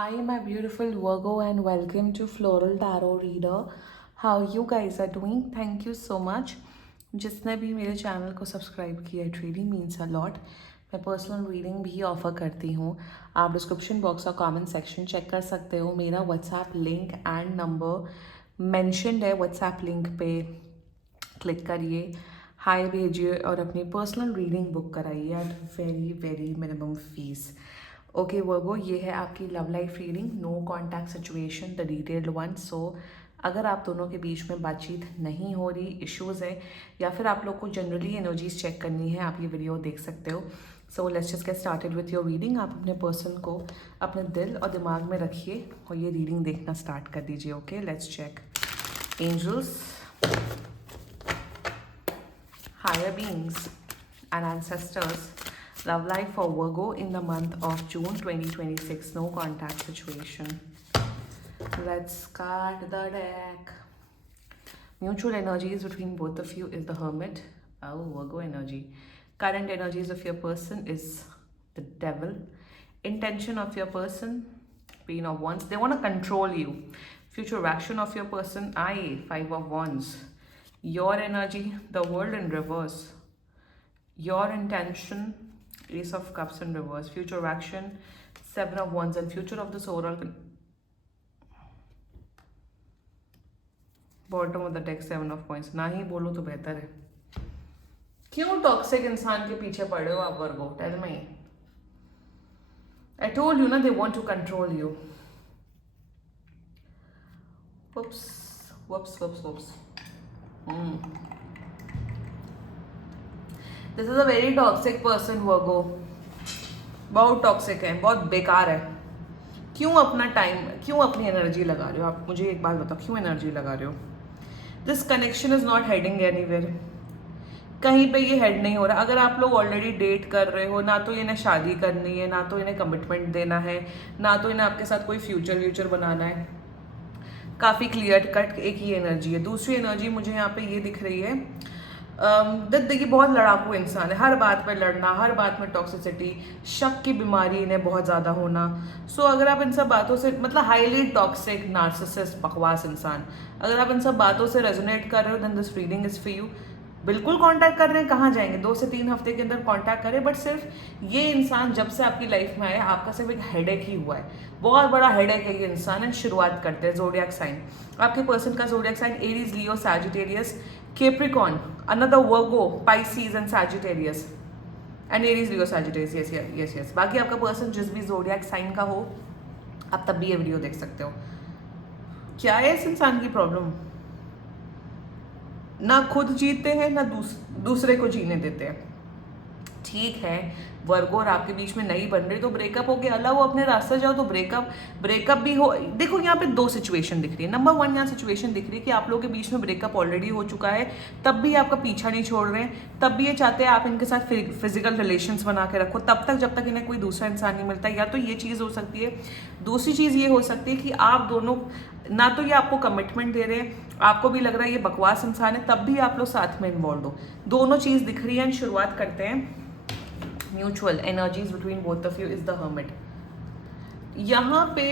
Hi, my beautiful Virgo, and welcome to Floral Tarot Reader. How you guys are doing? Thank you so much. जिसने भी मेरे channel को subscribe किया है, really means a lot. मैं personal reading भी offer करती हूँ. आप डिस्क्रिप्शन बॉक्स और कमेंट सेक्शन चेक कर सकते हो. मेरा WhatsApp link and number mentioned है. व्हाट्सएप लिंक पे क्लिक करिए, हाय भेजिए और अपनी पर्सनल रीडिंग बुक कराइए at very very minimum fees. Okay Virgo, ये है आपकी love life reading. No contact situation, the detailed one. So अगर आप दोनों के बीच में बातचीत नहीं हो रही, इश्यूज़ है, या फिर आप लोग को जनरली एनर्जीज चेक करनी है, आप ये वीडियो देख सकते हो. So let's just get started with your reading. आप अपने पर्सन को अपने दिल और दिमाग में रखिए और ये रीडिंग देखना स्टार्ट कर दीजिए. Okay, let's check. Angels, higher beings and ancestors, love life for Virgo in the month of June 2026. No contact situation. Let's start the deck. Mutual energies between both of you is the Hermit. Oh, Virgo energy. Current energies of your person is the Devil. Intention of your person, Queen of Wands. They want to control you. Future action of your person, Five of Wands. Your energy, the World in reverse. Your intention, Ace of Cups in reverse. Future action, Seven of Wands. And future of this overall bottom of the deck, seven of coins. ना ही बोलो तो बेहतर है. क्यों toxic इंसान के पीछे पड़े हो आप Virgo? Tell me. I told you ना, they want to control you. Whoops whoops whoops whoops. This is a very toxic person Virgo. बहुत टॉक्सिक है, बहुत बेकार है. क्यों अपना टाइम, क्यों अपनी एनर्जी लगा रहे हो आप? मुझे एक बात बताओ, क्यों एनर्जी लगा रहे हो? This connection is not heading anywhere. कहीं पे ये हेड नहीं हो रहा. अगर आप लोग ऑलरेडी डेट कर रहे हो, ना तो इन्हें शादी करनी है, ना तो इन्हें कमिटमेंट देना है, ना तो इन्हें आपके साथ कोई फ्यूचर बनाना है. काफ़ी क्लियर कट एक ही एनर्जी है. दूसरी एनर्जी मुझे यहाँ पे ये दिख रही है, देखिए बहुत लड़ाकू इंसान है. हर बात पे लड़ना, हर बात में टॉक्सिसिटी, शक की बीमारी इन्हें बहुत ज़्यादा होना. सो अगर आप इन सब बातों से, मतलब हाईली टॉक्सिक नार्सिसिस्ट बकवास इंसान, अगर आप इन सब बातों से रेजोनेट कर रहे हो, then this reading is for you. बिल्कुल कांटेक्ट कर रहे हैं. कहाँ जाएंगे? 2 से 3 हफ्ते के अंदर कांटेक्ट करें. बट सिर्फ ये इंसान जब से आपकी लाइफ में आया, आपका सिर्फ एक हेडेक ही हुआ है. बहुत बड़ा हेडेक है ये इंसान. एंड शुरुआत करते हैं. जोडियक साइन, आपके पर्सन का zodiac sign Aries, Leo, Sagittarius, Capricorn, another Virgo, Pisces and Sagittarius, and Aries, Leo, Sagittarius. yes. बाकी आपका पर्सन जिस भी जोडियक साइन का हो, आप तब भी ये वीडियो देख सकते हो. क्या है इस इंसान की प्रॉब्लम? ना खुद जीते हैं, ना दूसरे को जीने देते हैं. ठीक है, वर्गो और आपके बीच में नहीं बन रही तो ब्रेकअप हो गया, अलग हो, अपने रास्ते जाओ. तो ब्रेकअप भी हो. देखो यहाँ पे 2 सिचुएशन दिख रही है. नंबर 1 यहाँ सिचुएशन दिख रही है कि आप लोगों के बीच में ब्रेकअप ऑलरेडी हो चुका है, तब भी आपका पीछा नहीं छोड़ रहे हैं, तब भी ये चाहते हैं आप इनके साथ फिजिकल रिलेशंस बना के रखो, तब तक जब तक इन्हें कोई दूसरा इंसान नहीं मिलता. या तो ये चीज़ हो सकती है. दूसरी चीज़ ये हो सकती है कि आप दोनों, ना तो ये आपको कमिटमेंट दे रहे हैं, आपको भी लग रहा है ये बकवास इंसान है, तब भी आप लोग साथ में इन्वॉल्व हो. दोनों चीज़ दिख रही है. शुरुआत करते हैं. Mutual energies between both of you is the hermit. यहाँ पे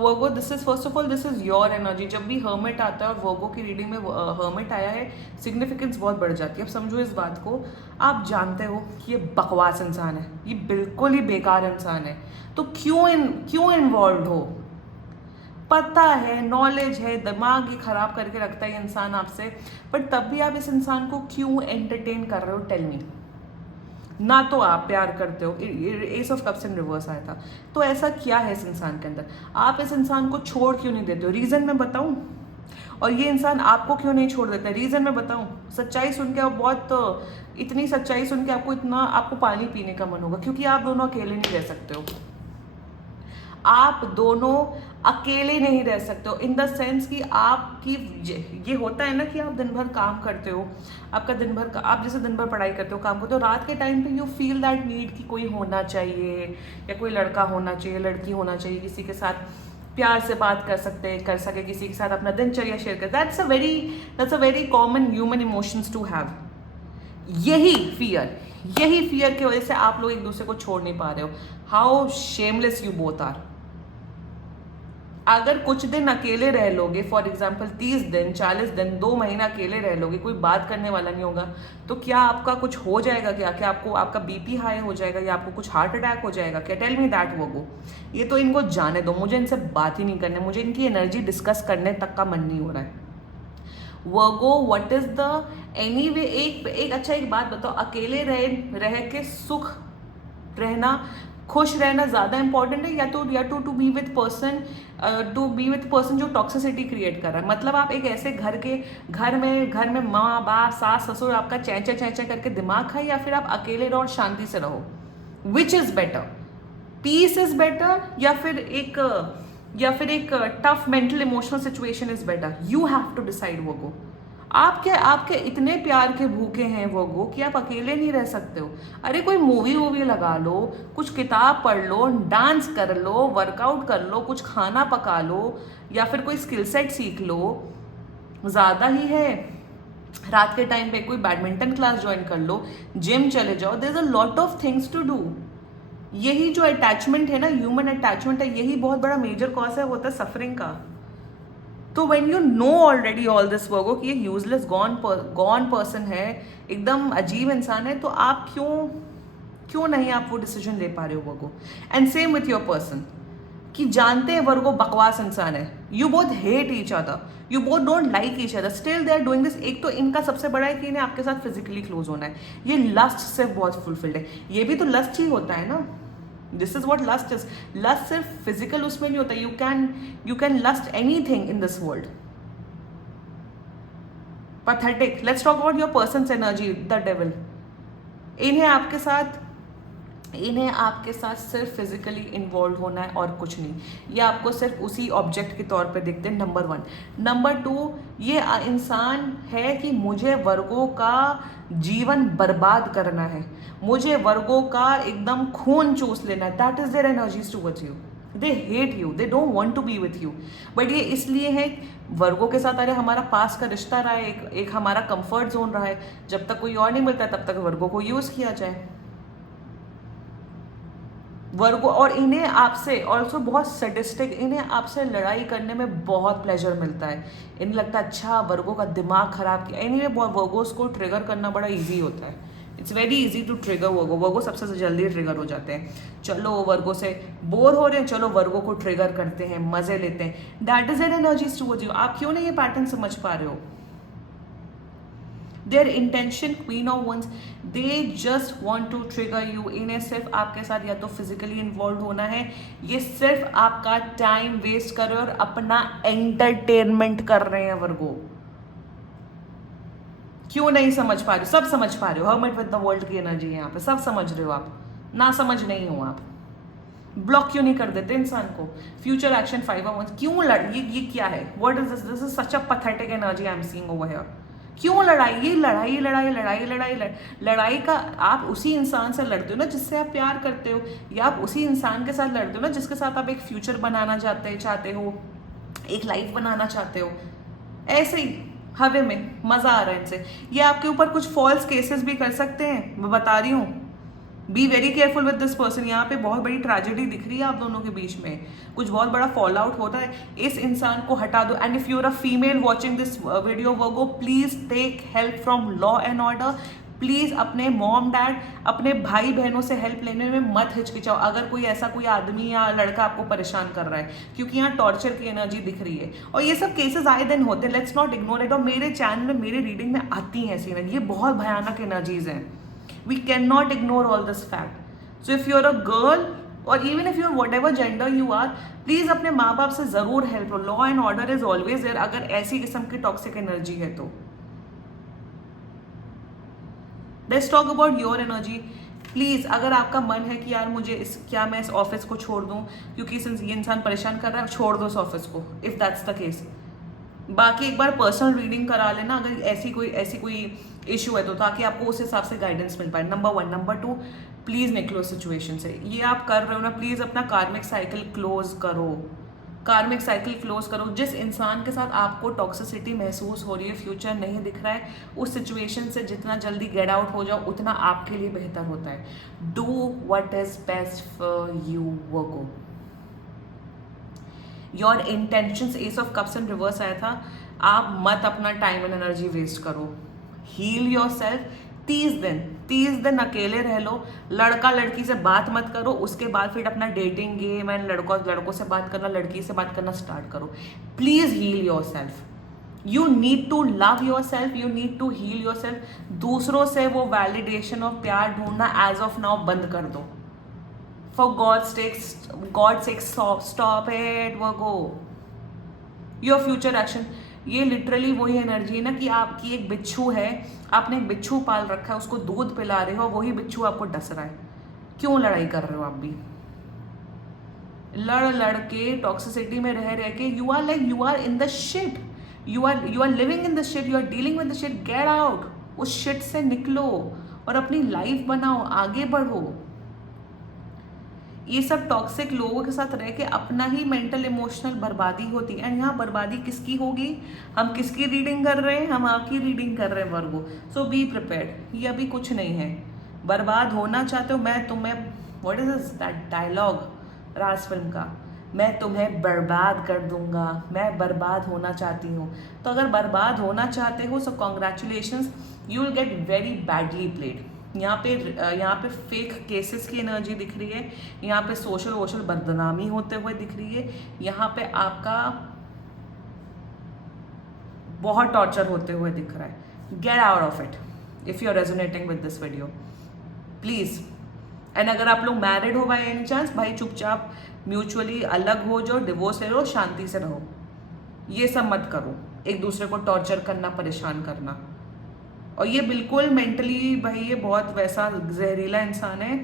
Virgo, this is first of all, this is your energy. जब भी हर्मिट आता है और वर्गो की रीडिंग में हर्मिट आया है, सिग्निफिकेंस बहुत बढ़ जाती है. अब समझो इस बात को, आप जानते हो कि ये बकवास इंसान है, ये बिल्कुल ही बेकार इंसान है, तो क्यों इन्वॉल्व हो? पता है, नॉलेज है, दिमाग ही खराब करके रखता है ये इंसान आपसे, बट तब भी आप इस इंसान को क्यों एंटरटेन कर रहे हो? Tell me. ना तो आप प्यार करते हो, ace of cups in reverse आया था, तो ऐसा क्या है इस इंसान के अंदर? आप इस इंसान को छोड़ क्यों नहीं देते हो? रीज़न मैं बताऊं? और ये इंसान आपको क्यों नहीं छोड़ देता? रीज़न मैं बताऊं? सच्चाई सुन के, बहुत इतनी सच्चाई सुन के आपको पानी पीने का मन होगा, क्योंकि आप दोनों अकेले नहीं रह सकते हो. आप दोनों अकेले नहीं रह सकते हो, इन द सेंस कि आपकी, ये होता है ना कि आप दिन भर काम करते हो, आपका दिन भर, आप जैसे दिन भर पढ़ाई करते हो, काम करते हो, रात के टाइम पे यू फील दैट नीड कि कोई होना चाहिए, या कोई लड़का होना चाहिए, लड़की होना चाहिए, किसी के साथ प्यार से बात कर सके, किसी के साथ अपना दिनचर्या शेयर कर. That's a very common human emotions to have. यही फियर की वजह से आप लोग एक दूसरे को छोड़ नहीं पा रहे हो. How shameless you both are. अगर कुछ दिन अकेले रह लोगे, फॉर एग्जाम्पल 30 दिन, 40 दिन, 2 महीना अकेले रह लोगे, कोई बात करने वाला नहीं होगा, तो क्या आपका कुछ हो जाएगा? क्या क्या आपको आपका बीपी हाई हो जाएगा या आपको कुछ हार्ट अटैक हो जाएगा क्या? टेल मी दैट वो। ये तो इनको जाने दो, मुझे इनसे बात ही नहीं करनी, मुझे इनकी एनर्जी डिस्कस करने तक का मन नहीं हो रहा है। Virgo, what is the anyway, एक अच्छा एक बात बताओ, अकेले रह के सुख रहना, खुश रहना ज़्यादा इंपॉर्टेंट है या टू बी विथ पर्सन, जो टॉक्सिसिटी क्रिएट कर रहा है? मतलब आप एक ऐसे घर में माँ बाप सास ससुर आपका चैंचा करके दिमाग खाए, या फिर आप अकेले रहो और शांति से रहो? Which is better? Peace is better या फिर एक tough mental emotional situation is better? You have to decide वो। आपके इतने प्यार के भूखे हैं वो कि आप अकेले नहीं रह सकते हो। अरे कोई मूवी लगा लो, कुछ किताब पढ़ लो, डांस कर लो, वर्कआउट कर लो, कुछ खाना पका लो, या फिर कोई स्किल सेट सीख लो। ज़्यादा ही है, रात के टाइम पे कोई बैडमिंटन क्लास ज्वाइन कर लो, जिम चले जाओ। There is a lot of things to do. यही जो अटैचमेंट है ना, ह्यूमन अटैचमेंट है, यही बहुत बड़ा मेजर कॉज है, होता है सफरिंग का। तो when you know already all this Virgo कि ये यूजलेस गॉन पर्सन है, एकदम अजीब इंसान है, तो आप क्यों नहीं आप वो डिसीजन ले पा रहे हो Virgo? And same with your person, कि जानते हैं वर्गो बकवास इंसान है, you both hate each other, you both don't like each other, still they are doing this. एक तो इनका सबसे बड़ा है कि इन्हें आपके साथ फिजिकली क्लोज होना है, ये लस्ट से बहुत फुलफिल्ड है। ये भी तो लस्ट ही होता है ना, this is what lust is. Lust सिर्फ फिजिकल उसमें नहीं होता, you can lust anything in this world. Pathetic. Let's talk about your persons energy, the devil. इन्हें आपके साथ सिर्फ फिजिकली इन्वॉल्व होना है और कुछ नहीं। ये आपको सिर्फ उसी ऑब्जेक्ट के तौर पे दिखते हैं, नंबर 1। नंबर 2, ये इंसान है कि मुझे वर्गों का जीवन बर्बाद करना है, मुझे वर्गों का एकदम खून चूस लेना है। That is there energies towards you. They hate you, they don't want to be with you. But ये इसलिए है वर्गों के साथ, अरे हमारा पास का रिश्ता रहा है, एक हमारा कंफर्ट जोन रहा है, जब तक कोई और नहीं मिलता तब तक वर्गों को यूज किया जाए। वर्गो, और इन्हें आपसे ऑल्सो बहुत सडिस्टिक, इन्हें आपसे लड़ाई करने में बहुत प्लेजर मिलता है। इन्हें लगता है अच्छा वर्गो का दिमाग खराब किया। एनीवे वर्गोस को ट्रिगर करना बड़ा इजी होता है, it's very easy to trigger Virgo सबसे जल्दी ट्रिगर हो जाते हैं। चलो वर्गो से बोर हो रहे हैं, चलो वर्गो को ट्रिगर करते हैं, मजे लेते हैं। That is an energies towards you. आप क्यों नहीं ये पैटर्न समझ पा रहे हो? There intention, queen of wands, they just want to trigger you. इन्हें सिर्फ आपके साथ या तो फिजिकली इन्वॉल्व होना है, ये सिर्फ आपका टाइम वेस्ट कर रहे हो और अपना एंटरटेनमेंट कर रहे हैं वर्गो। क्यों नहीं समझ पा रहे हो? सब समझ पा रहे हो, हर्मिट विद द वर्ल्ड की एनर्जी है यहाँ पे, सब समझ रहे हो आप, ना समझ नहीं हो आप। ब्लॉक क्यों नहीं कर देते इंसान को? फ्यूचर एक्शन 5 of Wands, क्यों ये क्या है? What is this? This is such a pathetic energy I am seeing over here. क्यों लड़ाई? ये लड़ाई का आप उसी इंसान से लड़ते हो ना जिससे आप प्यार करते हो, या आप उसी इंसान के साथ लड़ते हो ना जिसके साथ आप एक फ्यूचर बनाना चाहते हो, एक लाइफ बनाना चाहते हो। ऐसे ही हवे में मजा आ रहा है इनसे। ये आपके ऊपर कुछ फॉल्स केसेस भी कर सकते हैं, मैं बता रही हूँ। Be very careful with this person. यहाँ पे बहुत बड़ी ट्रेजेडी दिख रही है आप दोनों के बीच में, कुछ बहुत बड़ा फॉल आउट होता है। इस इंसान को हटा दो। And if you are a female watching this video virgo, please take help from law and order. Please अपने मॉम डैड, अपने भाई बहनों से हेल्प लेने में मत हिचकिचाओ अगर कोई आदमी या लड़का आपको परेशान कर रहा है, क्योंकि यहाँ टॉर्चर की एनर्जी दिख रही है और ये सब केसेस आए दिन होते हैं। Let's not ignore it. और मेरे चैनल में, मेरे रीडिंग में आती हैं ऐसी एनर्जी, ये बहुत भयानक एनर्जीज हैं। We cannot ignore all this fact. So if you're a girl or even if you're whatever gender you are, please अपने माँ बाप से ज़रूर हेल्प लो। Law and order is always there अगर ऐसी किस्म की टॉक्सिक एनर्जी है तो। Let's talk about your energy. Please अगर आपका मन है कि यार क्या मैं इस ऑफिस को छोड़ दूँ क्योंकि ये इंसान परेशान कर रहा है, छोड़ दो इस ऑफिस को, इफ़ दैट्स द केस। बाकी एक बार पर्सनल रीडिंग करा लेना अगर ऐसी कोई इशू है तो, ताकि आपको उस हिसाब से गाइडेंस मिल पाए। नंबर 1। नंबर 2, प्लीज़ निकलो सिचुएशन से। ये आप कर रहे हो ना, प्लीज़ अपना कार्मिक साइकिल क्लोज करो। कार्मिक साइकिल क्लोज करो। जिस इंसान के साथ आपको टॉक्सिसिटी महसूस हो रही है, फ्यूचर नहीं दिख रहा है, उस सिचुएशन से जितना जल्दी गेट आउट हो जाओ उतना आपके लिए बेहतर होता है। Do what is best for you Virgo. Your intentions, S of cups in reverse आया था, आप मत अपना टाइम एंड एनर्जी वेस्ट करो, हील योर सेल्फ। 30 दिन अकेले रह लो, लड़का लड़की से बात मत करो, उसके बाद फिर अपना डेटिंग गेम एंड लड़कों से बात करना, लड़की से बात करना स्टार्ट करो। Please heal yourself, you need to love yourself, you need to heal yourself. दूसरों से वो वैलिडेशन और प्यार ढूंढना एज ऑफ नाउ बंद कर दो। For God sake stop it, वो गो योर फ्यूचर एक्शन। ये लिटरली वही एनर्जी है ना कि आपकी एक बिच्छू है, आपने एक बिच्छू पाल रखा है, उसको दूध पिला रहे हो, वही बिच्छू आपको डस रहा है। क्यों लड़ाई कर रहे हो आप भी? लड़ के टॉक्सिसिटी में रह के you are in the shit, you are living in the shit, you are dealing with the shit. Get out, उस शिट से निकलो और अपनी लाइफ बनाओ, आगे बढ़ो। ये सब टॉक्सिक लोगों के साथ रह के अपना ही मेंटल इमोशनल बर्बादी होती है। एंड यहाँ बर्बादी किसकी होगी? हम किसकी रीडिंग कर रहे हैं? हम आपकी रीडिंग कर रहे हैं वर्गो। सो बी प्रिपेयर्ड, ये अभी कुछ नहीं है। बर्बाद होना चाहते हो, मैं तुम्हें, what is this that dialogue Raj film का, मैं तुम्हें बर्बाद कर दूंगा, मैं बर्बाद होना चाहती हूँ। तो अगर बर्बाद होना चाहते हो, सो congratulations, you will get very badly played. यहाँ पे फेक केसेस की एनर्जी दिख रही है, यहाँ पे सोशल बदनामी होते हुए दिख रही है, यहाँ पे आपका बहुत टॉर्चर होते हुए दिख रहा है। Get out of it if you are resonating with this video, please. And अगर आप लोग मैरिड हो बाई एनी चांस, भाई चुपचाप म्यूचुअली अलग हो जाओ, डिवोर्स ले लो, शांति से रहो। ये सब मत करो, एक दूसरे को टॉर्चर करना, परेशान करना। और ये बिल्कुल मेंटली, भाई ये बहुत वैसा जहरीला इंसान है।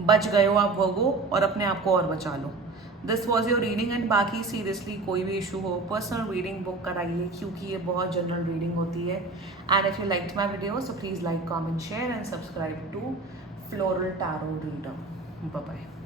बच गए हो आप वोगो, और अपने आप को और बचा लो। This was your reading. And बाकी सीरियसली कोई भी इशू हो, पर्सनल रीडिंग बुक कराइए, क्योंकि ये बहुत जनरल रीडिंग होती है। And if you like my video, so please like, comment, share and subscribe to floral tarot reader. Bye bye.